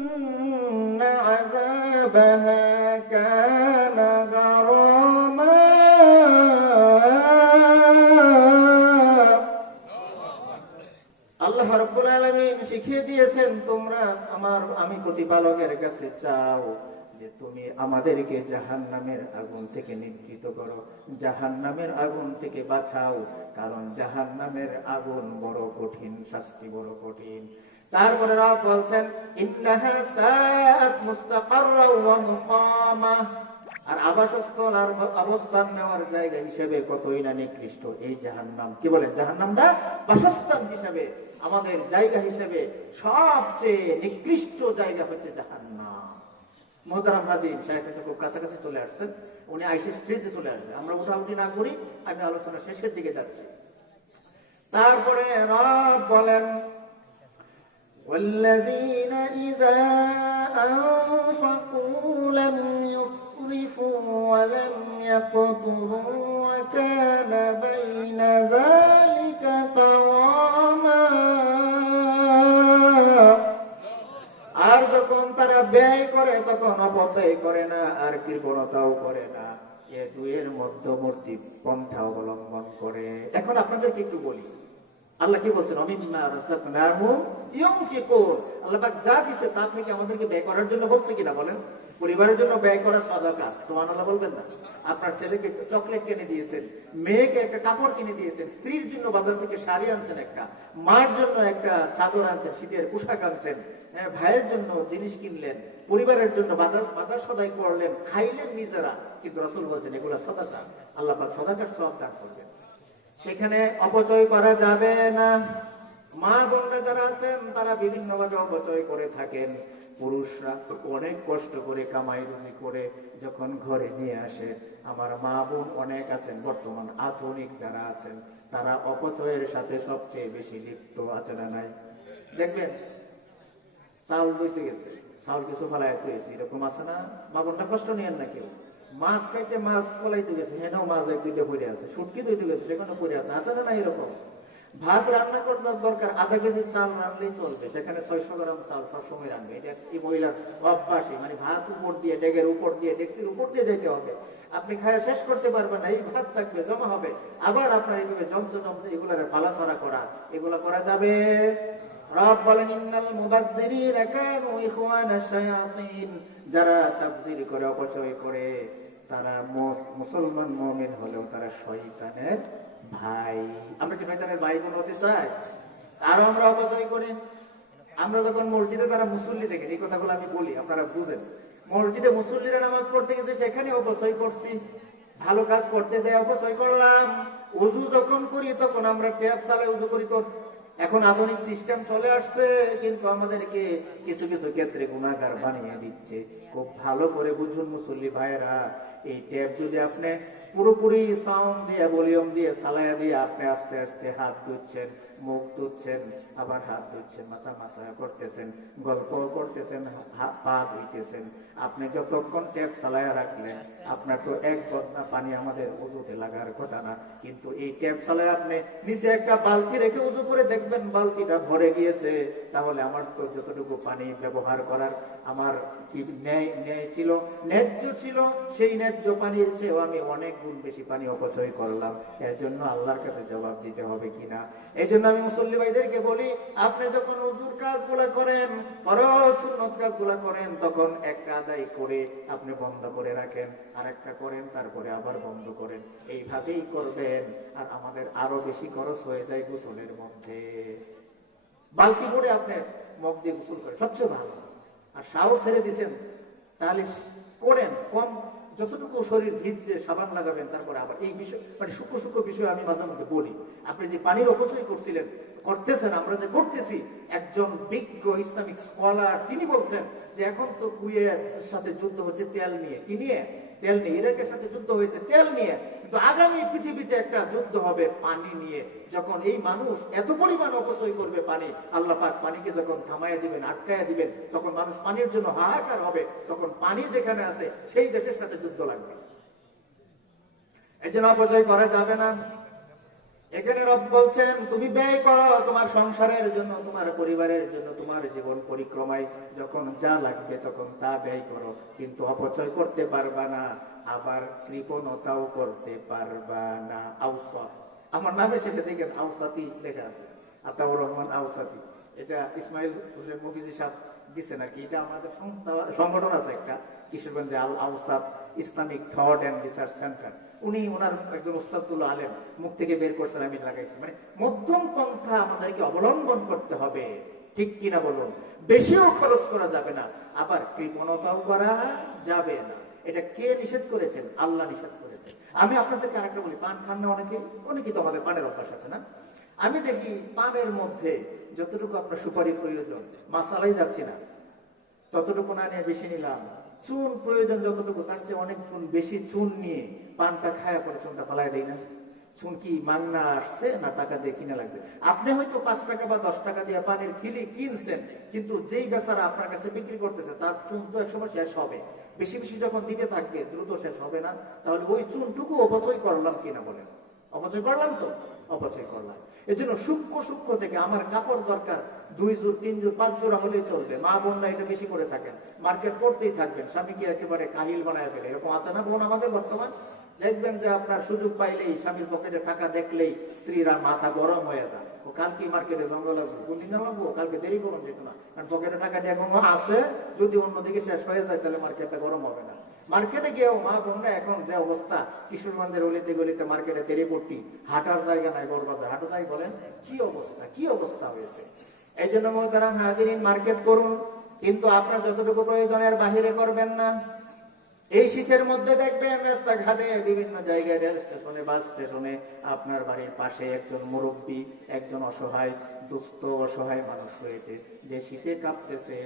إن عذابها كان غراما আল্লাহ রাব্বুল আলামিন শিখিয়ে দিয়েছেন, তোমরা আমি প্রতিপালকের কাছে চাও যে তুমি আমাদেরকে জাহান্নামের আগুন থেকে নিবৃত করো, জাহান্নামের আগুন থেকে বাঁচাও, কারণ জাহান্নামের আগুন বড় কঠিন, শাস্তি বড় কঠিন। তারপরে রব বলছেন ইন্নাহা সাআত মুস্তাকাররা ওয়া মুকামা, আর আবাসস্থল আর অবস্থান নেওয়ার জায়গা হিসেবে কতই না নিকৃষ্ট এই জাহান্নাম। কি বলেন, জাহান্নামটা বাসস্থান হিসেবে, আমাদের জায়গা হিসেবে সবচেয়ে নিকৃষ্ট জায়গা হচ্ছে জাহান্নাম। মোহতারাম হাজির, শায়েখ খুব কাছাকাছি চলে আসছেন, উনি আইসি স্টেজে চলে আসবে, আমরা উঠাউঠি না করি, আমি আলোচনা শেষের দিকে যাচ্ছি। তারপরে রব বলেন والذين إذا أنفقوا لم يسرفوا ولم يقتروا وكان بين ذلك قواما, আর যখন তারা ব্যয় করে তখন অপব্যয় করে না, আর কৃপণতাও করে না, এ দুয়ের মধ্যবর্তী পন্থা অবলম্বন করে। এখন আপনাদেরকে একটু বলি, আল্লাহ কি বলছেন, আল্লাহ পাক যা দিচ্ছে তা থেকে আমাদেরকে ব্যয় করার জন্য বলছে কিনা বলেন? পরিবারের জন্য ব্যয় করা সাদাকা, সুবহানাল্লাহ বলবেন না? আপনার ছেলেকে চকলেট কিনে দিয়েছেন, মেয়েকে একটা কাপড় কিনে দিয়েছেন, স্ত্রীর জন্য বাজার থেকে শাড়ি আনছেন, একটা মার জন্য একটা চাদর আনছেন, শীতের পোশাক আনছেন, ভাইয়ের জন্য জিনিস কিনলেন, পরিবারের জন্য বাজার সদাই করলেন, খাইলেন নিজেরা, কিন্তু রাসূল বলছেন এগুলা সাদাকা, আল্লাহ পাক সাদাকার সওয়াব দান করবেন, সেখানে অপচয় করা যাবে না। মা বোনরা যারা আছেন তারা বিভিন্ন ভাবে অপচয় করে থাকেন, পুরুষরা অনেক কষ্ট করে কামাই রুজি করে যখন ঘরে নিয়ে আসে, আমার মা বোন অনেক আছেন বর্তমান আধুনিক যারা আছেন, তারা অপচয়ের সাথে সবচেয়ে বেশি লিপ্ত আছে না নাই? দেখবেন চাউল বইতে গেছে, চাউল কিছু ফেলায় হয়েছে, এরকম আছে না? মা বোনটা কষ্ট নিয়েন না কেউ, মাছ খাইতে মাছ ফলাইতে গেছে, হেনেও মাছ এক দুইটা পড়ে আছে, সুটকি দইতে গেছে, সেখানে পড়ে আছে, আছে না? এরকম ভাত রান্না করার দরকার, আধা কেজি চাল রান্নলেই চলবে, সেখানে 600 গ্রাম চাল সবসময় রান্নবে, এটা এই মহিলার অভ্যাসই, মানে ভাত উপর দিয়ে, ডেগের উপর দিয়ে, ডেকচির উপর দিয়ে যেতে হবে, আপনি খায়া শেষ করতে পারবেন না, এই ভাত থাকবে, জমা হবে, আবার আপনার এইভাবে জমতে জমতে এগুলার ফালাছাড়া করা, এগুলা করা যাবে? রব বলেন ইন্নাল মুবাযযিরিনা কানু ইখওয়ানাশ শায়াতিন, যারা তাবযির করে, অপচয় করে, তারা মুসলমান মুমিন হলেও তারা শয়তানের ভাই। আমরা কি শয়তানের ভাই বোন হতে চাই? আরো আমরা অপচয় করি। আমরা যখন মসজিদে তারা মুসল্লি দেখেন, এই কথাগুলো আমি বলি আপনারা বুঝেন, মসজিদে মুসল্লিরা নামাজ পড়তে গেছে, সেখানে অপচয় করছি, ভালো কাজ করতে যায় অপচয় করলাম। ওযু যখন করি তখন আমরা ট্যাপ চালায় ওযু করি, তো এখন আধুনিক সিস্টেম চলে আসছে, কিন্তু আমাদেরকে কিছু কিছু ক্ষেত্রে গুনাহগার বানিয়ে দিচ্ছে। খুব ভালো করে বুঝুন মুসল্লি ভাইয়েরা, এই ট্যাপ যদি আপনি পুরোপুরি সাউন্ড দিয়ে, ভলিউম দিয়ে, চালায়া দিয়ে আপনি আস্তে আস্তে হাত ধুচ্ছেন, মুখ ধুচ্ছেন, আবার হাত ধুচ্ছেন, মাথা মাসাজ করতেছেন, গল্প করতেছেন, পা ধুইতেছেন, আপনি যতক্ষণ ট্যাপ চালায়া রাখলেন, আপনার তো এক বদনা পানি আমাদের ওযুতে লাগার কথা না, কিন্তু এই ট্যাপ চালায় আপনি নিচে একটা বালতি রেখে ওযু করে দেখবেন বালতিটা ভরে গিয়েছে, তাহলে আমার তো যতটুকু পানি ব্যবহার করার আমার কি ন্যায় ছিল, ন্যায্য ছিল, সেই ন্যায্য পানির চেয়েও আমি অনেক গুণ বেশি পানি অপচয় করলাম, এর জন্য আল্লাহর কাছে জবাব দিতে হবে কিনা। এই জন্য আমি মুসল্লি ভাইদেরকে বলি, আপনি যখন ওযুর কাজগুলা করেন, ফরজ সুন্নত কাজগুলা করেন, তখন একটা আদায় করে আপনি বন্ধ করে রাখেন, আর একটা করেন, তারপরে আবার বন্ধ করেন, এইভাবেই করবেন। আর আমাদের আরো বেশি খরচ হয়ে যায় গোসলের মধ্যে, বালতি ভরে আপনি মগ দিয়ে গোসল করেন, সবচেয়ে ভালো। আর শাওয়ার ছেড়ে দিচ্ছেন, তাহলে করেন কম, যতটুকু শরীর ভিজছে সাবান লাগাবেন, তারপরে আবার এই বিষয়, মানে সূক্ষ্ম সূক্ষ্ম বিষয় আমি মাঝে মধ্যে বলি। আপনি যে পানির অপচয় করতেছেন, আমরা যে করতেছি, একজন বিজ্ঞ ইসলামিক স্কলার তিনি বলছেন যে এখন তো কুয়েতের সাথে যুদ্ধ হচ্ছে তেল নিয়ে, কি নিয়ে? তেল নিয়ে। ইরাকের সাথে যুদ্ধ হয়েছে তেল নিয়ে, কিন্তু আগামী পৃথিবীতে একটা যুদ্ধ হবে পানি নিয়ে। যখন এই মানুষ এত পরিমাণ অপচয় করবে পানি, আল্লাহ পাক পানিকে যখন থামাইয়া দিবেন, আটকাইয়া দিবেন, তখন মানুষ পানির জন্য হাহাকার হবে, তখন পানি যেখানে আছে সেই দেশের সাথে যুদ্ধ লাগবে। এই জন্য অপচয় করা যাবে না। এখানে রব বলছেন তুমি ব্যয় করো তোমার সংসারের জন্য, তোমার পরিবারের জন্য, তোমার জীবন পরিক্রমায় যখন যা লাগবে তখন তা ব্যয় করো, কিন্তু অপচয় করতে পারবা না, আবার কৃপণতাও করতে পারবা না। আউসাত, আমার নামে সেটা দেখেন আউসাতি লেখা আছে, আতাউর রহমান আউসাতি। এটা ইসমাইল হোসেন মুফিজি সাহেব দিচ্ছেন আর কি। এটা আমাদের সংগঠন আছে একটা কিশোরগঞ্জে, Al Awsat Islamic thought and research centre. উনি ওনার একজন উস্তাদুল্লাহ আলেম মুখ থেকে বের করছেন, আমি লাগাইছি। মানে মধ্যম পন্থা আমাদেরকে অবলম্বন করতে হবে, ঠিক কিনা বলুন? বেশিও খরচ করা যাবে না, আবার কৃপণতাও করা যাবে না। এটা কে নিষেধ করেছেন? আল্লাহ নিষেধ করেছেন। আমি আপনাদেরকে আরেকটা বলি, পান খান না অনেকেই তো আমাদের পানের অভ্যাস আছে না? আমি দেখি পানের মধ্যে যতটুকু আপনার সুপারি প্রয়োজন, মাসালাই যাচ্ছি না, ততটুকু না নিয়ে বেশি নিলাম। চুন প্রয়োজন যতটুকু, তার চেয়ে অনেক গুণ বেশি চুন নিয়ে পানটা খায়া পরে চুনটা ফালাই দেয় না। চুন কি মাংনা আসছে না টাকা দিয়ে কিনে লাগবে? আপনি হয়তো 5 টাকা বা 10 টাকা দিয়ে পানির খিলি কিনছেন, কিন্তু যেই বেচারা আপনার কাছে বিক্রি করতেছে তার চুন তো একসময় শেষ হবে। বেশি বেশি যখন দিতে থাকবে দ্রুত শেষ হবে না, তাহলে ওই চুনটুকু অপচয় করলাম কিনা বলেন? অপচয় করলাম তো, অপচয় করলাম। এই জন্য সূক্ষ্ম সূক্ষ্ম থেকে আমার কাপড় দরকার 2 জোড় 3 জোড় 5 জোড়া হলেই চলবে। মা বোনরা এটা বেশি করে থাকেন, মার্কেট করতেই থাকবেন, স্বামীকে একেবারে কাহিল বানায় ফেলে। এরকম আছে না বোন আমাদের বর্তমান? দেখবেন যে আপনার সুযোগ পাইলেই স্বামীর পকেটে টাকা দেখলেই স্ত্রীরা মাথা গরম হয়ে যায়। ও কালকে মার্কেটে জঙ্গল লাগবো, কোন দিন লাগবো, কালকে দেরি করুন যেত না, কারণ পকেটে টাকাটি এখন আছে, যদি অন্যদিকে শেষ হয়ে যায় তাহলে মার্কেটটা গরম হবে না। মার্কেটে গিয়েও মা বোনরা এখন যে অবস্থা, কিশোরগঞ্জের অলিতে গলিতে মার্কেটে তেরে পড়তি, হাঁটার জায়গা নাই, বড়বাজার হাঁটা যাই বলেন, কি অবস্থা, কি অবস্থা হয়েছে। এই জন্য মোহতারাম হাজিরিন, মার্কেট করুন, কিন্তু আপনার যতটুকু প্রয়োজনের বাহিরে করবেন না। এই শীতের মধ্যে দেখবেন রাস্তাঘাটে, বিভিন্ন জায়গায়, রেল স্টেশনে, বাস স্টেশনে, আপনার বাড়ির পাশে একজন মুরব্বী, একজন অসহায় দুস্থ অসহায় মানুষ রয়েছে, যে শীতে কাঁপতেছে,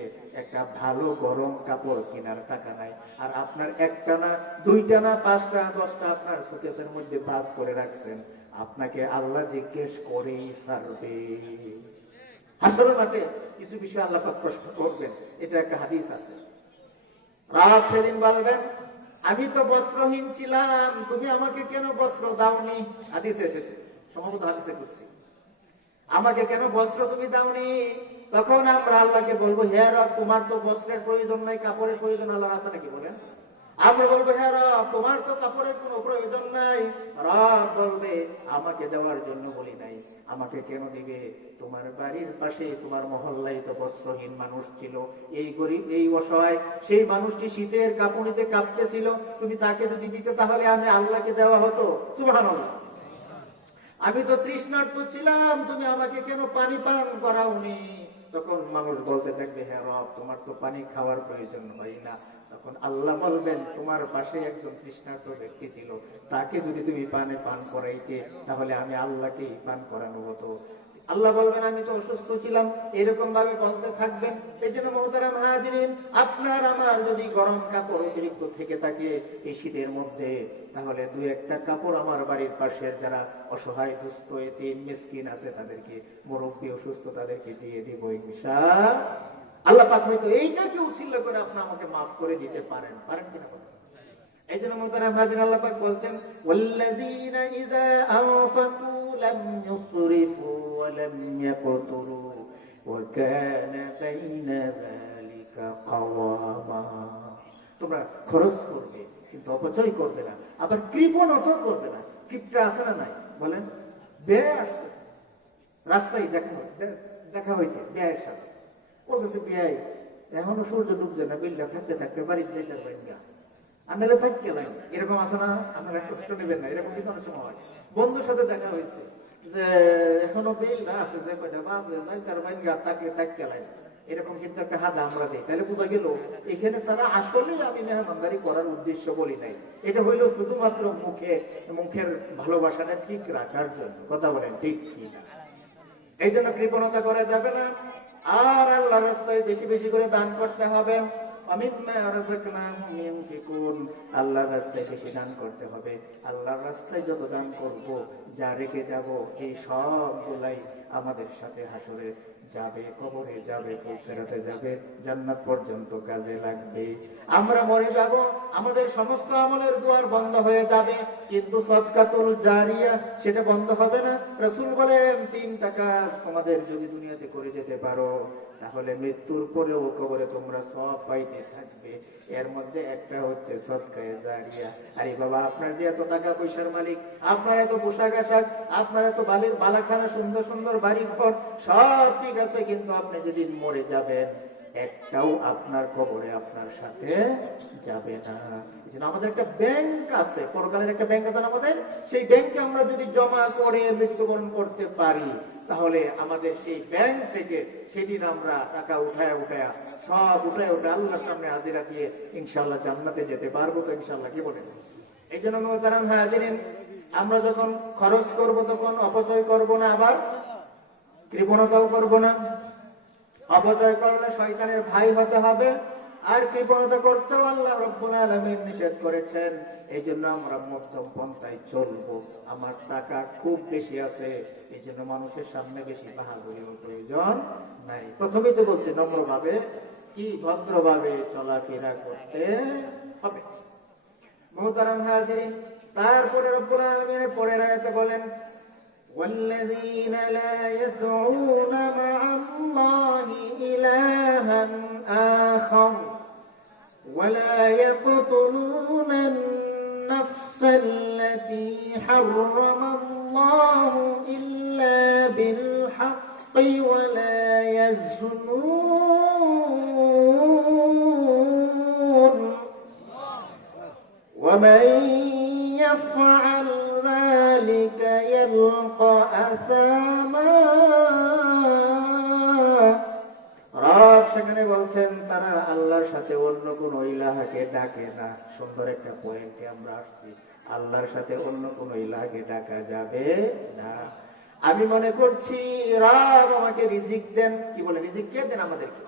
একটা ভালো গরম কাপড় কেনার টাকা নাই, আর আপনার একটা না, 2টা না, 5টা 10টা আপনার সুকেসের মধ্যে বাস করে রাখছেন। আপনাকে আল্লাহ জিজ্ঞেস করেই ছাড়বে। হাসরের মাঠে কিছু বিষয় আল্লাহ পাক প্রশ্ন করবেন, এটা একটা হাদিস আছে। রাত সেদিন বলবেন, আমি তো বস্ত্রহীন ছিলাম, তুমি আমাকে কেন বস্ত্র দাওনি? হাদিসে এসেছে, সম্ভবত হাদিসে করছি, আমাকে কেন বস্ত্র তুমি দাওনি? তখন আমরা আল্লাহকে বলবো, হে রব, তোমার তো বস্ত্রের প্রয়োজন নাই, কাপড়ের প্রয়োজন আল্লাহর আছে নাকি বলেন? আমরা বলবো, হে রব, তোমার তো কাপড়ের কোনো প্রয়োজন নাই। রব বলবে, আমাকে দেওয়ার জন্য বলি নাই, আমাকে কেন দিবে? তোমার বাড়ির পাশে, তোমার মহল্লায় তো বস্ত্রহীন মানুষ ছিল, এই গরিব, এই অসহায়, সেই মানুষটি শীতের কাঁপুনিতে কাঁপতেছিল, তুমি তাকে যদি দিতে তাহলে আমি আল্লাহকে দেওয়া হতো। সুবহানাল্লাহ। আমি তো তৃষ্ণার্ত ছিলাম, তুমি আমাকে কেন পানি পান করাওনি? তখন মানুষ বলতে থাকবে, হ্যাঁ রব, তোমার তো পানি খাওয়ার প্রয়োজন হয় না। তখন আল্লাহ বলবেন, তোমার পাশে একজন তৃষ্ণার্ত ব্যক্তি ছিল, তাকে যদি তুমি পানি পান করাইতে তাহলে আমি আল্লাহকেই পান করানো হতো। আল্লাহ বলবেন, আমি তো অসুস্থ ছিলাম, এরকম ভাবে বলতে থাকবেন। এই জন্য মুহতারাম হাজিরিন, আপনার আমার যদি গরম কাপড় অতিরিক্ত থেকে থাকে এই শীতের মধ্যে, তাহলে 2-1টা কাপড় আমার বাড়ির পাশের যারা অসহায় দুস্থ এতিম মিসকিন আছে, তাদেরকে, মুরব্বী অসুস্থ, তাদেরকে দিয়ে দিব ইনশাআল্লাহ। আল্লাহ পাক হয়তো এইটাকে উসিলা করে আপনি আমাকে মাফ করে দিতে পারেন, পারেন কিনা বলেন? এই জন্য মুহতারাম হাজিরিন, আল্লাহ পাক বলছেন, ওয়াল্লাযীনা ইযা আনফাকু লাম ইউসরিফু ওয়া লাম ইয়াকতুরু ওয়া কানা বাইনা যালিকা কাওয়ামা। তোমরা খরচ করবে কিন্তু অপচয় করবে না, আবার কৃপণতা করবে না। কিপটা আছে না নাই বলেন? ব্যয় আসছে, রাস্তায় দেখা হয়েছে ব্যয়ের সাথে, বলতেছে ব্যয় এখনো সূর্য ডুবছে না, বিলটা থাকতে থাকতে বাড়িতে যেতে পারেন না, আন্দালে থাকতে নাই, এরকম আছে না? আপনারা কষ্ট নেবেন না, এরকম কিন্তু অনেক সময় হয়। বন্ধুর সাথে দেখা হয়েছে যে এখনো বিলটা আছে, যে কয়টা বাজে যাইতার বাইন তাকে থাকতে নাই, এরকম কিন্তু একটা হাত আমরা দিই। তাহলে বোঝা গেল এখানে তারা আসলেই আমি মেহমানদারি করার উদ্দেশ্য বলি নাই, এটা হইল শুধুমাত্র মুখের ভালোবাসাটা ঠিক রাখার জন্য। কথা বলেন ঠিক কি না? এই জন্য কৃপণতা করা যাবে না, আর আল্লাহর রাস্তায় বেশি বেশি করে দান করতে হবে। আল্লাহর রাস্তায় বেশি দান করতে হবে। আল্লাহর রাস্তায় যত দান করব, যা রেখে যাব, এই সবগুলাই আমাদের সাথে হাসরে যাবে, কবরে যাবে, ফুলসেরাতে যাবে, জান্নাত পর্যন্ত কাজে লাগবে। আমরা মরে যাব, আমাদের সমস্ত আমলের দুয়ার বন্ধ হয়ে যাবে, কিন্তু সদকাতুল জারিয়া সেটা বন্ধ হবে না। রাসূল বলেন 3টা কাজ তোমাদের যদি দুনিয়াতে করে যেতে পারো, তাহলে মৃত্যুর পরেও কবরে তোমরা সব পাইতে থাকবে। এর মধ্যে একটা হচ্ছে সদকায়ে জারিয়া। আরে বাবা, আপনার যে এত টাকা পয়সার মালিক, আপনার এত পোশাক আশাক, আপনার এত বালাখানা, সুন্দর সুন্দর বাড়ি ঘর, সব ঠিক আছে, কিন্তু আপনি যেদিন মরে যাবেন একটাও আপনার কবরে আপনার সাথে যাবে না। আমাদের একটা ব্যাংক আছে, পরকালের একটা ব্যাংক আছে আমাদের, সেই ব্যাংকে আমরা যদি জমা করে মৃত্যুবরণ করতে পারি, তাহলে আমাদের সেই ব্যাংক থেকে সেদিন আমরা টাকা উঠায় সব উঠায় আল্লাহর সামনে হাজিরা দিয়ে ইনশাআল্লাহ জান্নাতে যেতে পারবো। তো ইনশাআল্লাহ, কি বলেন? এই জন্য মুহতারাম হাজিরিন, আমরা যখন খরচ করব তখন অপচয় করব না, আবার কৃপণতাও করব না। অপচয় করলে শয়তানের ভাই হতে হবে, আর কৃপণতা করতেও আল্লাহ রাব্বুল আলামিন নিষেধ করেছেন। এই জন্য আমরা মধ্যম পন্থায় চলবো। আমার টাকা খুব বেশি আছে, এই জন্য মানুষের সামনে বেশি বাহাদুরির প্রয়োজন নাই। প্রথমেই তো বলছি নম্রভাবে, কি ভদ্রভাবে চলাফেরা করতে হবে। মুহতারাম হাজিরিন, তারপরে রব্বুল আলামিন পরের আয়াতে বলেন, والذين لا يدعون مع الله إلها آخر ولا يقتلون النفس التي حرم الله إلا بالحق ولا يزنون ومن يفعل ذلك يلقى أثاما। রব সেখানে বলছেন তারা আল্লাহর সাথে অন্য কোন ইলাহকে ডাকে না। সুন্দর একটা পয়েন্টে আমরা আসছি, আল্লাহর সাথে অন্য কোন ইলাহকে ডাকা যাবে না। আমি মনে করছি রব আমাকে রিজিক দেন, কি বলে রিজিক কে দেন? আমাদেরকে।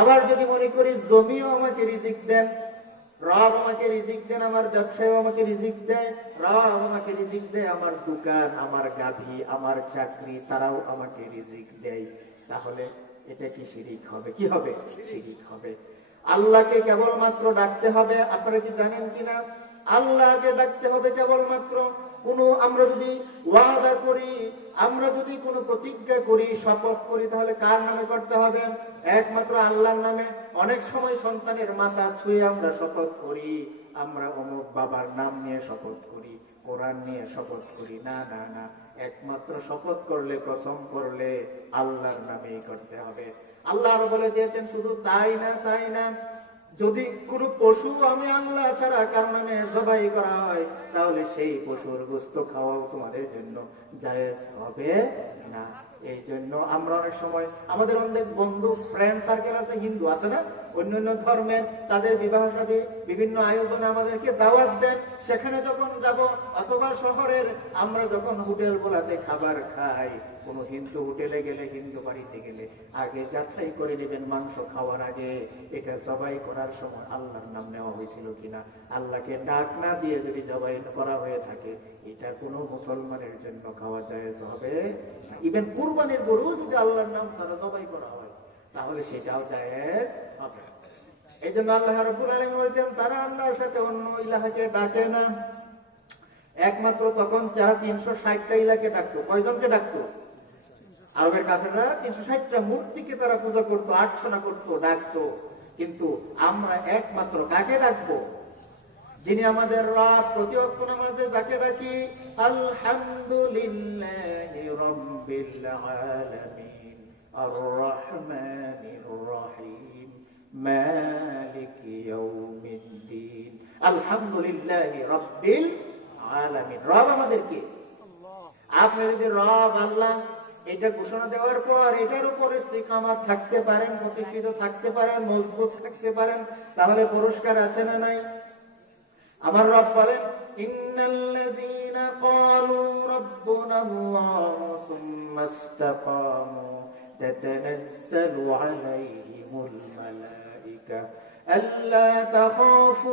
আবার যদি মনে করি জমিও আমাকে রিজিক দেন, রব আমাকে রিজিক দেন, আমার ব্যবসায় আমাকে রিজিক দেয়, রব আমাকে রিজিক দেয়, আমার দোকান, আমার গাভী, আমার চাকরি, তারাও আমাকে রিজিক দেয়, তাহলে এটা কি শিরিক হবে? কি হবে? শিরিক হবে। আল্লাহকে কেবলমাত্র ডাকতে হবে। আপনারা কি জানেন কিনা, আল্লাহকে ডাকতে হবে কেবলমাত্র আমরা যদি ওয়াদা করি, আমরা যদি কোনো প্রতিজ্ঞা করি, শপথ করি, তাহলে কার নামে করতে হবে? একমাত্র আল্লাহর নামে। অনেক সময় সন্তানের মাথা ছুঁয়ে আমরা শপথ করি, আমরা অমুক বাবার নাম নিয়ে শপথ করি, কোরআন নিয়ে শপথ করি। না না না, একমাত্র শপথ করলে, কসম করলে আল্লাহর নামেই করতে হবে। আল্লাহ আরো বলে দিয়েছেন, শুধু তাই না, যদি কোনো পশু আমি আল্লাহ ছাড়া কারো নামে জবাই করা হয়, তাহলে সেই পশুর গোশত খাওয়াও তোমাদের জন্য জায়েজ হবে না। এই জন্য আমরা অনেক সময় আমাদের অনেক বন্ধু ফ্রেন্ড সার্কেল আছে, হিন্দু আছে না, অন্যান্য ধর্মের, তাদের বিবাহ শাদী বিভিন্ন আয়োজনে আমাদেরকে দাওয়াত দেন। সেখানে যখন যাব, অথবা শহরের আমরা যখন হোটেল গুলাতে খাবার খাই, কোন হিন্দু হোটেলে গেলে, হিন্দু বাড়িতে গেলে আগে যাচাই করে নেবেন মাংস খাওয়ার আগে, এটা জবাই করার সময় আল্লাহর নাম নেওয়া হয়েছিল কিনা। আল্লাহকে ডাক না দিয়ে যদি জবাই করা হয়ে থাকে, এটা কোনো মুসলমানের জন্য খাওয়া জায়েজ হবে। ইভেন কুরবানির গরু যদি আল্লাহর নাম ছাড়া জবাই করা হয়, তাহলে সেটাও জায়েজ হবে। এই জন্য আল্লাহ রাব্বুল আলামিন বলেছেন, তারা আল্লাহর সাথে অন্য ইলাহকে ডাকে না। একমাত্র তখন যারা 360টা ইলাহকে ডাকতো, কয়জনকে ডাকতো? আরবের কাফেররা 360টা মূর্তিকে তারা পূজা করতো, আর্চনা করতো, ডাকতো। কিন্তু আমরা একমাত্র কাকে ডাকবো? যিনি আমাদের রব। প্রতি ওয়াক্ত নামাজে যাকে ডাকি, আলহামদুলিল্লাহি রাব্বিল আলামিন আর রহমানির রহিম মালিকি ইয়াউমিদ্দিন। আলহামদুলিল্লাহি রাব্বিল আলামিন। রব আমাদেরকে। আপনি যদি রব আল্লাহ এটা ঘোষণা দেওয়ার পর এটার উপর ইস্তিকামাত থাকতে পারেন, প্রতিষ্ঠিত থাকতে পারেন, মজবুত থাকতে পারেন, তাহলে পুরস্কার আছে না নাই? আমার রব বলেন, ইন্নাল্লাযীনা ক্বালু রাব্বুনাল্লাহু সুম্মা ইসতাকামু তাতানাজ্জালু আলাইহিমুল মালায়েকা আল্লা তাখাফু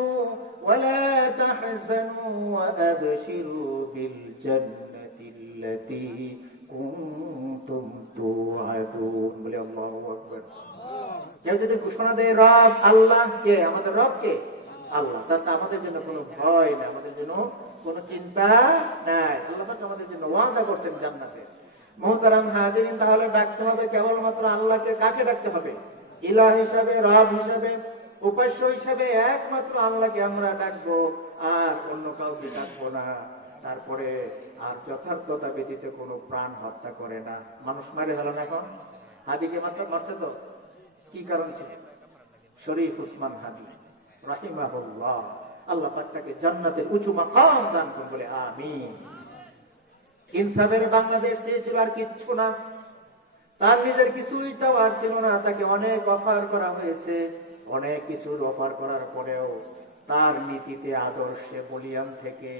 ওয়া লা তাহজানু ওয়া আবশিরু বিল জান্নাতিল্লাতী কুনতুম তুআদুন। বলি আল্লাহু আকবার। কেউ যদি ঘোষণা দেয় রব আল্লাহ, কে আমাদের রব? কে? আল্লাহ। তাতে আমাদের জন্য কোনো ভয় নেই, আমাদের জন্য কোনো চিন্তা নাই। আল্লাহ পাক আমাদের জন্য ওয়াদা করছেন জান্নাতে। মুহতারাম হাজিরিন, তাহলে ডাকতে হবে কেবলমাত্র আল্লাহকে। কাকে ডাকতে হবে? ইলাহ হিসাবে, রব হিসাবে, উপাস্য হিসাবে একমাত্র আল্লাহকে আমরা ডাকবো, আর অন্য কাউকে ডাকবো না। তারপরে আর যথার্থতা ব্যতীত কোনো প্রাণ হত্যা করে না। মানুষ মারে হলো না এখন? হাদিকে মাত্র মারছে তো, কি কারণ ছিল? শরীফ উসমান হাদি রাহিমাহুল্লাহ, আল্লাহ পাক তাকে জান্নাতের উঁচু মাকাম দান করুন, বলে আমিন। ইনসাফের বাংলাদেশ চেয়েছিল, আর কিচ্ছু না। তার নিজের কিছুই চাওয়ার ছিল না। তাকে অনেক অফার করা হয়েছে, অনেক কিছুর অফার করার পরেও তার নীতিতে, আদর্শে, বলিয়ান থেকে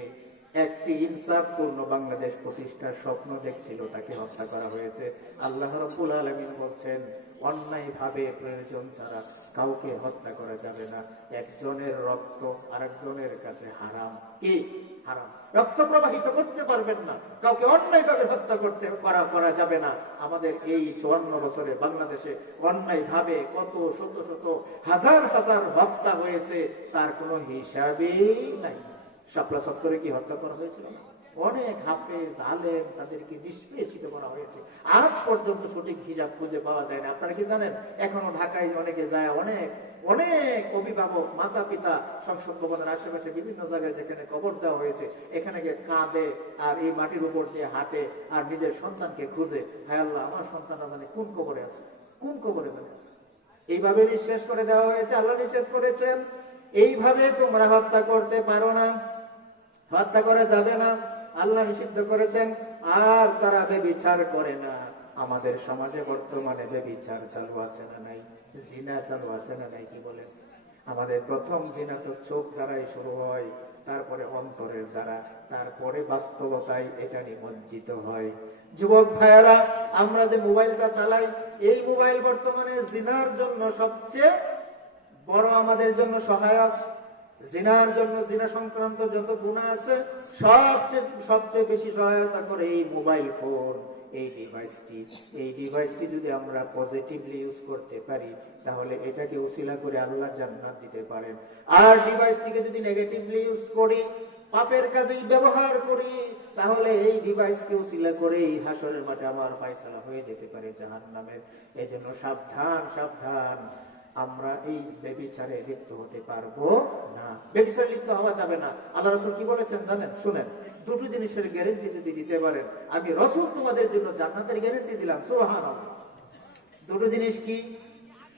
একটি ইনসাফপূর্ণ বাংলাদেশ প্রতিষ্ঠার স্বপ্ন দেখছিল, তাকে হত্যা করা হয়েছে। আল্লাহ রাব্বুল আলামিন বলছেন, অন্যায় ভাবে প্রয়োজন ছাড়া কাউকে হত্যা করা যাবে না। একজনের রক্ত আরেকজনের কাছে হারাম। কি হারাম? রক্ত প্রবাহিত করতে পারবেন না, কাউকে অন্যায় ভাবে হত্যা করা যাবে না। আমাদের এই 54 বছরে বাংলাদেশে অন্যায় ভাবে কত শত শত হাজার হাজার হত্যা হয়েছে, তার কোনো হিসাবই নাই। শাপলা চত্বরে কি হত্যা করা হয়েছিল? অনেক হাফেজ আলেম, তাদেরকে নিষ্পেষিত করা হয়েছে। আজ পর্যন্ত সঠিক হিসাব খুঁজে পাওয়া যায় না। আপনারা কি জানেন, এখনো ঢাকায় অনেকে যায়, অনেক অনেক অভিভাবক, মাতা পিতা সংসদ ভবনের আশেপাশে বিভিন্ন জায়গায় যেখানে কবর দেওয়া হয়েছে, এখানে গিয়ে কাঁদে, আর এই মাটির উপর দিয়ে হাঁটে, আর নিজের সন্তানকে খুঁজে, হায় আল্লাহ, আমার সন্তানরা মানে কোন কবরে আছে, কোন কবরে মানে আছে। এইভাবে নিঃশেষ করে দেওয়া হয়েছে। আল্লাহ নিষেধ করেছেন, এইভাবে তোমরা হত্যা করতে পারো না, হত্যা করা যাবে না, আল্লাহ নিষিদ্ধ করেছেন। আর তারা ব্যভিচার করে না। আমাদের সমাজে বর্তমানে ব্যভিচার চালু আছে না নাই? জিনা চালু আছে না নাই? কি বলেন? আমাদের প্রথম জিনা তো চোখ দ্বারাই শুরু হয়, তারপরে অন্তরের দ্বারা, তারপরে বাস্তবতায় এটা নিমজ্জিত হয়। যুবক ভাইয়েরা, আমরা যে মোবাইলটা চালাই, এই মোবাইল বর্তমানে জিনার জন্য সবচেয়ে বড় আমাদের জন্য সহায়ক। জিনার জন্য, জিনা সংক্রান্ত যত গুনাহ আছে, সবচেয়ে বেশি সহায়তা করে এই মোবাইল ফোন, এই ডিভাইসটি। এই ডিভাইসটি যদি আমরা পজিটিভলি ইউজ করতে পারি, তাহলে এটাকে উসিলা করে আল্লাহ জান্নাত দিতে পারেন। আর ডিভাইসটিকে যদি নেগেটিভলি ইউজ করি, পাপের কাজেই ব্যবহার করি, তাহলে এই ডিভাইসকে উসিলা করে এই হাসরের মাঠে আমার ফয়সালা হয়ে যেতে পারে জাহান্নামের। এজন্য সাবধান, সাবধান। আমরা এই ব্যভিচারে লিপ্ত হতে পারবো না, ব্যভিচারে লিপ্ত হওয়া যাবে না। আল্লাহ রাসূল কি বলেছেন জানেন? শুনেন, দুটো জিনিসের গ্যারান্টি যদি দিতে পারেন, আমি রাসূল তোমাদের জন্য জান্নাতের গ্যারান্টি দিলাম। সুবহানাল্লাহ। দুটো জিনিস কি?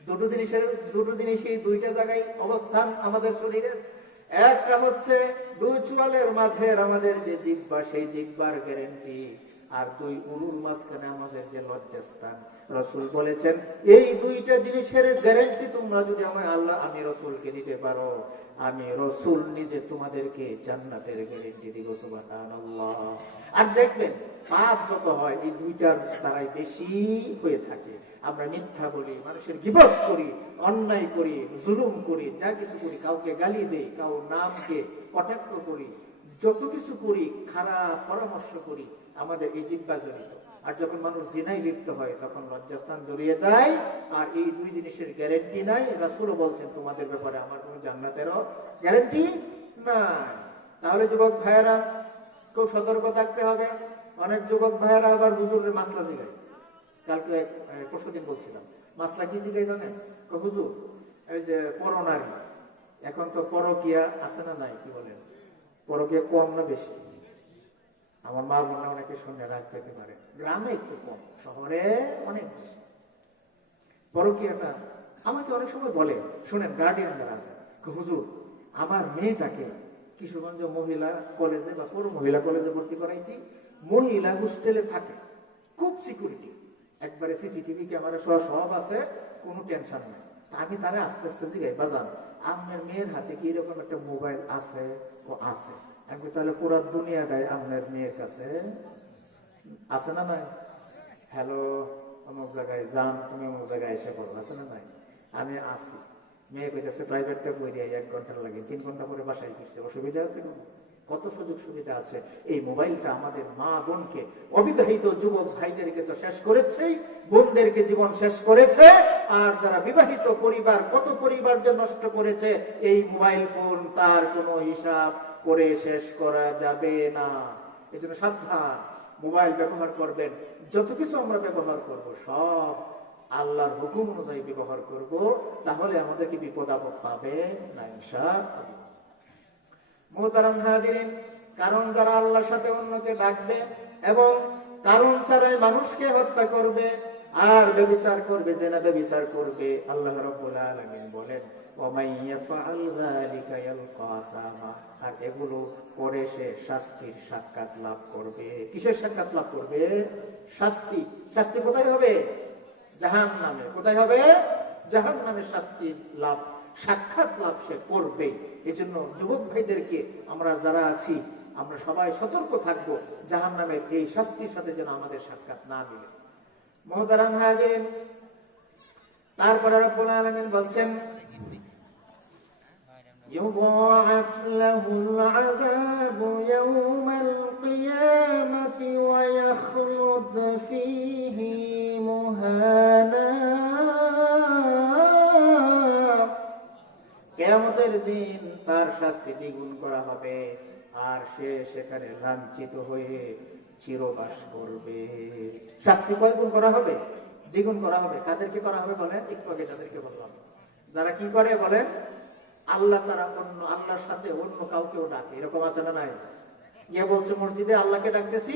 দুটো জিনিসই দুইটা জায়গায় অবস্থান আমাদের শরীরের। একটা হচ্ছে দুই চুয়ালের মাঝের আমাদের যে জিহ্বা, সেই জিহ্বার গ্যারান্টি। আর দুই উরুর মাঝখানে আমাদের যে লজ্জাস্থান। রাসূল বলেছেন, এই দুইটা জিনিসের গ্যারান্টি তোমরা যদি আমি রাসূলকে দিতে পারো, আমি রাসূল নিজে তোমাদেরকে জান্নাতের গ্যারান্টি দিব। সুবহানাল্লাহ। আর দেখবেন, পাপ যত হয় এই দুইটার দ্বারাই বেশি হয়ে থাকে। আমরা মিথ্যা বলি, মানুষের গীবত করি, অন্যায় করি, জুলুম করি, যা কিছু করি, কাউকে গালি দেই, কারো নামকে কটাক্ষ করি, যত কিছু করি, খারাপ পরামর্শ করি, আমাদের এই জিহ্বা জড়িত। আর যখন মানুষ জিনায় লিপ্ত হয়, তখন লজ্জাস্থান জড়িয়ে যায়। আর এই দুই জিনিসের গ্যারান্টি নাই। রাসূলও বলছেন, তোমাদের ব্যাপারে আমার কোনো জান্নাতেরও গ্যারান্টি নাই। তাহলে যুবক ভাইয়েরা, খুব সতর্ক থাকতে হবে। অনেক যুবক ভাইয়েরা আবার হুজুরের মাসলা জিগায়। কালকে পরশুদিন বলছিলাম, মাসলা কি জিগাই জানেন? হুজুর, এই যে পরনারী, এখন তো পরকিয়া আছে না নাই? কি বলেন, পরকিয়া কম না বেশি? আমার মা বোনরা অনেকে শুনে রাগ পেতে পারে, গ্রামে একটু কম, শহরে অনেক বেশি পরকিয়াটা। আমাকে অনেক সময় বলে, শুনেন, গার্ডিয়ান যারা আছে, হুজুর, আমার মেয়েটাকে কিশোরগঞ্জ মহিলা কলেজে বা পৌর মহিলা কলেজে ভর্তি করাইছি, মহিলা হোস্টেলে থাকে, খুব সিকিউরিটি, একবারে সিসিটিভি ক্যামেরা সব আছে, কোনো টেনশন নেই। আমি তারা আস্তে আস্তে জিগাই, বাজান, আপনার মেয়ের হাতে কি এরকম একটা মোবাইল আছে? ও আছে। আমি তাহলে পুরো দুনিয়াটাই আপনার মেয়ের কাছে আছে না নাই? হ্যালো, অমুক জায়গায় যান, তুমি অমুক জায়গায় এসে পড়ো, আছে না নাই? আমি আসি। মেয়ে কইতেছে প্রাইভেটটা বই দিয়ে 1 ঘন্টা লাগে, 3 ঘন্টা পরে বাসায় ফিরছে, অসুবিধা আছে? কত সুযোগ সুবিধা আছে। এই মোবাইলটা আমাদের মা বোনকে, অবিবাহিত যুবক ভাইদেরকে তো শেষ করেছেই, বোনদেরকে জীবন শেষ করেছে। আর যারা বিবাহিত পরিবার, কত পরিবার যে নষ্ট করেছে এই মোবাইল ফোন, তার কোনো হিসাব করে শেষ করা যাবে না। এই জন্য সাবধান, মোবাইল ব্যবহার করবেন। যত কিছু আমরা ব্যবহার করব সব আল্লাহর হুকুম অনুযায়ী ব্যবহার করব, তাহলে আমাদেরকে বিপদ আপদ পাবে না ইনশাআল্লাহ। মুহতারাম হাজিরিন, কারণ যারা আল্লাহর সাথে অন্যকে ডাকবে এবং কারণ ছাড়াই মানুষকে হত্যা করবে আর ব্যভিচার করবে, জেনা ব্যভিচার করবে, আল্লাহ রাব্বুল আলামিন বলেন ওয়া ইয়াফআল যালিকা ইয়ালকা আসামা, আর এগুলো করে সে শাস্তির সাক্ষাৎ লাভ করবে। কিসের সাক্ষাৎ লাভ করবে? শাস্তি। শাস্তি কোথায় হবে? জাহান্নামে। কোথায় হবে? জাহান্নামে শাস্তি লাভ, সাক্ষাৎ লাভ সে করবে। এই জন্য যুবক ভাইদেরকে আমরা যারা আছি, আমরা সবাই সতর্ক থাকবো জাহান্নামের এই শাস্তির সাথে যেন আমাদের সাক্ষাৎ না মিলে। মুহতারাম হাজিরিন, তারপরে রব্বুল আলামিন বলছেন يضاعف له العذاب يوم القيامة ويخلد فيه مهانا। কিয়ামতের দিন তার শাস্তি দ্বিগুণ করা হবে আর সে সেখানে লাঞ্ছিত হয়ে চিরবাস করবে। শাস্তি কয় গুণ করা হবে? দ্বিগুণ করা হবে। কাদেরকে করা হবে বলে? একটু আগে যাদেরকে বললাম, যারা কি করে বলেন, আল্লাহ ছাড়া অন্য, আল্লাহর সাথে অন্য কাউকেও ডাকে। এরকম আছে না নাই? গিয়ে বলছে মসজিদে আল্লাহকে ডাকতেছি,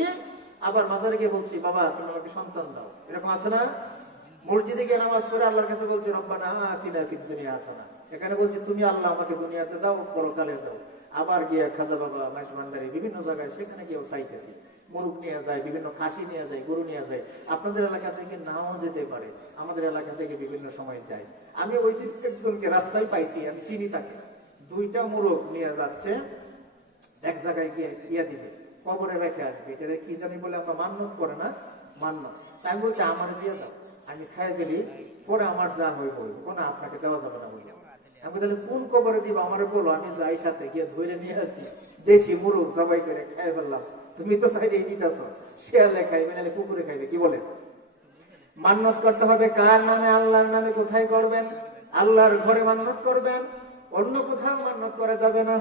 আবার মাজারে গিয়ে বলছি বাবা তুমি আমাকে সন্তান দাও। এরকম আছে না? মসজিদে গিয়ে নামাজ পড়ে আল্লাহর কাছে বলছি রব্বানা আতিনা ফিদ দুনিয়া হাসানা, এখানে বলছি তুমি আল্লাহ আমাকে দুনিয়াতে দাও, পরকালে দাও। আবার গিয়ে খাজা বাবা, মাইশ ভান্ডারি, বিভিন্ন জায়গায় সেখানে গিয়েও চাইতেছি। মুরুখ নিয়ে যায়, বিভিন্ন খাসি নিয়ে যায়, গরু নিয়ে যায়। আপনাদের এলাকা থেকে নাও যেতে পারে, আমাদের এলাকা থেকে বিভিন্ন সময় যায়। আমি ওই দিন একজনকে রাস্তায় পাইছি, আমি চিনি তাকে। দুইটা মুরুখ নিয়ে যাচ্ছে, এক জায়গায় গিয়ে ইয়া দিবে, কবরে রেখে আসবে। এটা কি জানি বলে আমরা মান্যত করে না, মান্যত। তাই আমি বলছি আমার দিয়ে দাও, আমি খাই গেলি পরে আমার যা হইব কোনো আপনাকে দেওয়া যাবে না বললাম। আমি তাহলে কোন কবরে দিব আমার বলো, আমি যাই সাথে গিয়ে ধরে নিয়ে আসি, দেশি মুরুখ জবাই করে খাই ফেললাম। তুমি তো চাইলে দিতেছ, শেয়ালে খাইবে নাহলে কুকুরে খাইবে, কি বলেন? মান্যত করতে হবে কার নামে? আল্লাহর নামে। কোথায় করবেন? আল্লাহর ঘরে মান্যত করবেন, অন্য কোথাও মান্যত করা যাবে না।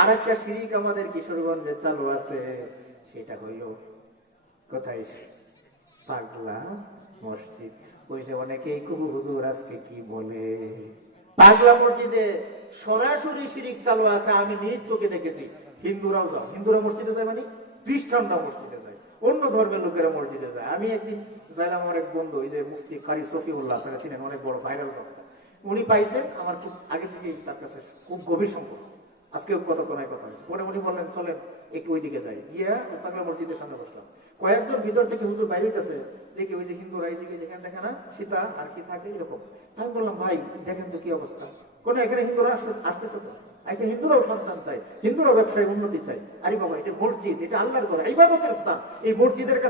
আর একটা শিরিক আমাদের কিশোরগঞ্জে চালু আছে, সেটা হইল কোথায়? পাগলা মসজিদ। ওই যে অনেকেই কুহু হুজুর আজকে কি বলে, পাগলা মসজিদে সরাসরি শিরিক চালু আছে। আমি নিজ চোখে দেখেছি। হিন্দুরাও যাও, হিন্দুরা মসজিদে যায় মানে খ্রিস্টানরা মসজিদে যায়, অন্য ধর্মের লোকেরা মসজিদে যায়। আমি একদিন যাইলাম, আমার এক বন্ধু, ওই যে মুফতি কারি সফিউল্লাহ, আপনারা চিনেন, অনেক বড় ভাইরাল বক্তা, উনি পাইছেন আমার খুব আগে থেকেই তার কাছে খুব গভীর সম্পর্ক। আজকেও কতক্ষণায় কথা হয়েছে। পরে উনি বললেন চলেন একটু ওইদিকে যাই। গিয়া পাগলা মসজিদের সামনে বসলাম। কয়েকজন ভিতর থেকে হুজুর বাইরে গেছে, দেখি ওই যে হিন্দুরা এইদিকে যেখানে দেখে না সীতা আর কি থাকে এরকম। আমি বললাম ভাই দেখেন তো কি অবস্থা। কোন এখানে হিন্দুরা আসতেছে তো, আচ্ছা হিন্দুরাও সন্তান চাই, হিন্দুরাও ব্যবসায় উন্নতি চাই। আরে বাবা এটা মসজিদ, এটা আল্লাহর ঘর, ইবাদতের স্থান। এই মসজিদের কাছে